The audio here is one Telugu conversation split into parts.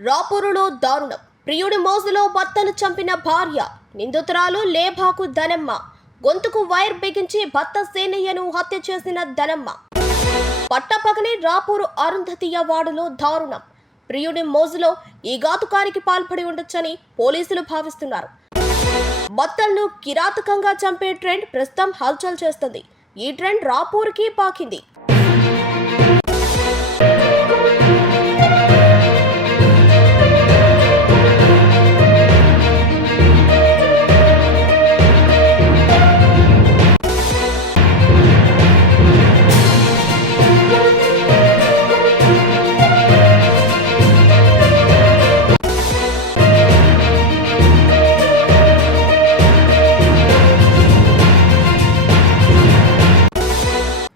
రాపూరులో దారుణం. ప్రియుడి మోజులో భర్తను చంపిన భార్య. నిందితురాలు లేభాకు ధనమ్మ. గొంతుకు వైర్ బిగించి భర్త సేనయ్యను హత్య చేసిన ధనమ్మ. పట్టపగలే రాపూరు అరుంధతీయ వార్డులో దారుణం. ప్రియుడి మోజులో ఈ ఘాతుకానికి పాల్పడి ఉండొచ్చని పోలీసులు భావిస్తున్నారు. భర్తలను కిరాతకంగా చంపే ట్రెండ్ ప్రస్తుతం హల్చల్ చేస్తుంది. ఈ ట్రెండ్ రాపూర్కి పాకింది.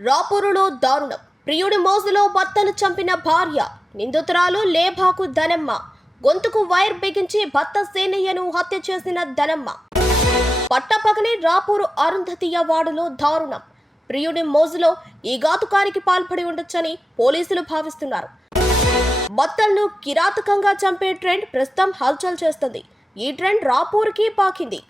రాపూరులో దారుణం. ప్రియుడి మోజులో భర్తను చంపిన భార్య. నిందితురాలు లేభాకు ధనమ్మ. గొంతుకు వైర్ బిగించి భర్త సేనయ్యను హత్య చేసిన ధనమ్మ. పట్టపగలే రాపూరు అరుంధతీయ వార్డులో దారుణం. ప్రియుడి మోజులో ఈ ఘాతుకానికి పాల్పడి ఉండొచ్చని పోలీసులు భావిస్తున్నారు. భర్తలను కిరాతకంగా చంపే ట్రెండ్ ప్రస్తుతం హల్చల్ చేస్తుంది. ఈ ట్రెండ్ రాపూర్కి పాకింది.